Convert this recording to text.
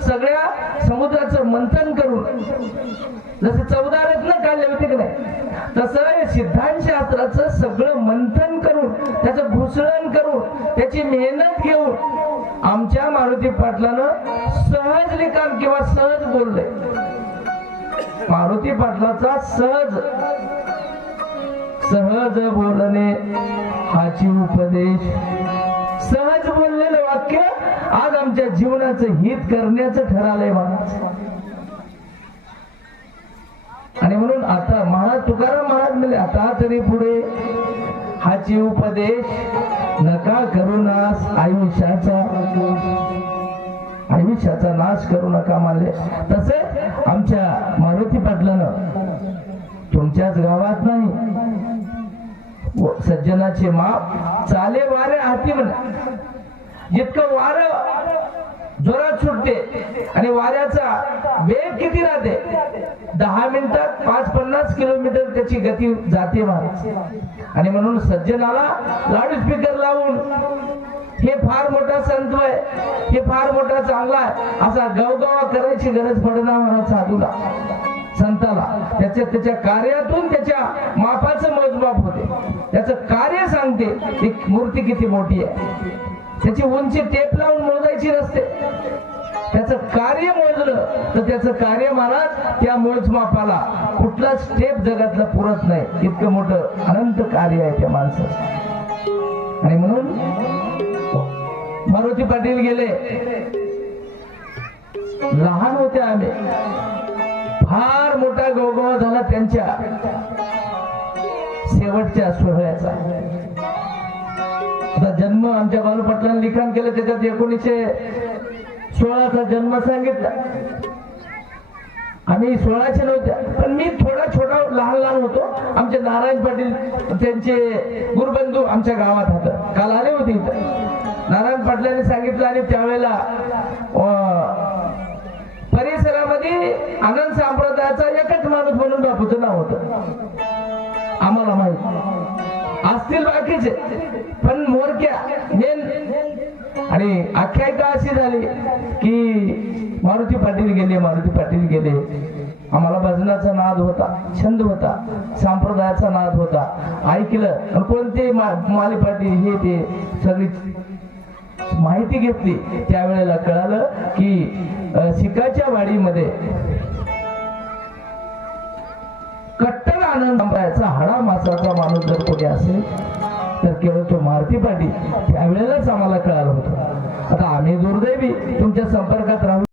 सगळ्या समुद्राचं मंथन करून जसे 14 रत्न काढले होते की नाही, तसं सिद्धांत शास्त्राचं सगळं मंथन करून त्याचं घुसळण करून त्याची मेहनत घेऊन आमच्या मारुती पाटलानं सहज लिखाण किंवा सहज बोलले. मारुती पाटलाचा सहज बोलणे हाची उपदेश, सहज बोललेलं वाक्य आज आमच्या जीवनाचं हित करण्याचं ठरलंय महाराज. आणि म्हणून आता महाराज तुकाराम महाराज म्हणले, आता तरी पुढे हाची उपदेश नका करू नाश आयुष्याचा नाश करू नका मानले. तसे आमच्या मारुती पाटलानं तुमच्याच गावात नाही, सज्जनाचे माप चाले वारे हाती म्हणा. जितकं वारं जोरात सुटते आणि वाऱ्याचा वेग किती राहते, 10 मिनिटात 5-50 किलोमीटर त्याची गती जाते महाराज. आणि म्हणून सज्जनाला लाऊडस्पीकर लावून हे फार मोठा संत आहे, हे फार मोठा चांगला आहे असा गवगवा करायची गरज पडणार महाराज. साधूला संताला त्याच्या कार्यातून त्याच्या मापाचं मोजमाप होते, त्याचं कार्य सांगते ती मूर्ती किती मोठी आहे. त्याची उंची टेप लावून मोजायची नसते, त्याचं कार्य मोजलं तर त्याचं कार्य महाराज त्या मोजमापाला कुठलाच स्टेप जगातला पुरत नाही. इतकं मोठं अनंत कार्य आहे त्या माणसाचं. आणि म्हणून मारुती पाटील गेले, लहान होते आम्ही, फार मोठा गवगवा झाला त्यांच्या शेवटच्या सोहळ्याचा. आता जन्म आमच्या बालू पाटलांनी लिखाण केलं, त्याच्यात 1916चा जन्म सांगितला. आम्ही 16चे नव्हत्या, पण मी थोडा छोटा लहान होतो. आमचे नारायण पाटील त्यांचे गुरुबंधू आमच्या गावात होतं, काल आले होते इथं. नारायण पाटलांनी सांगितलं आणि त्यावेळेला परिसरामध्ये आनंद संप्रदायाचा एकच माणूस म्हणून बापूचं नाव होतं. आम्हाला माहित असतील बाकीचे, पण मोरक्या मेन. आणि आख्यायिका अशी झाली की मारुती पाटील गेले. आम्हाला भजनाचा नाद होता, छंद होता, संप्रदायाचा नाद होता. ऐकलं कोणते माली पाटील हे ते सगळी माहिती घेतली. त्यावेळेला कळालं की शिकाच्या वाडीमध्ये कट्टर आनंद संप्रदायाचा हाडा मासाचा माणूस जर कोणी असेल तर केवळ तो मारुती पाटील. त्यावेळेलाच आम्हाला कळालं होतं. आता आम्ही दुर्दैवी तुमच्या संपर्कात राहू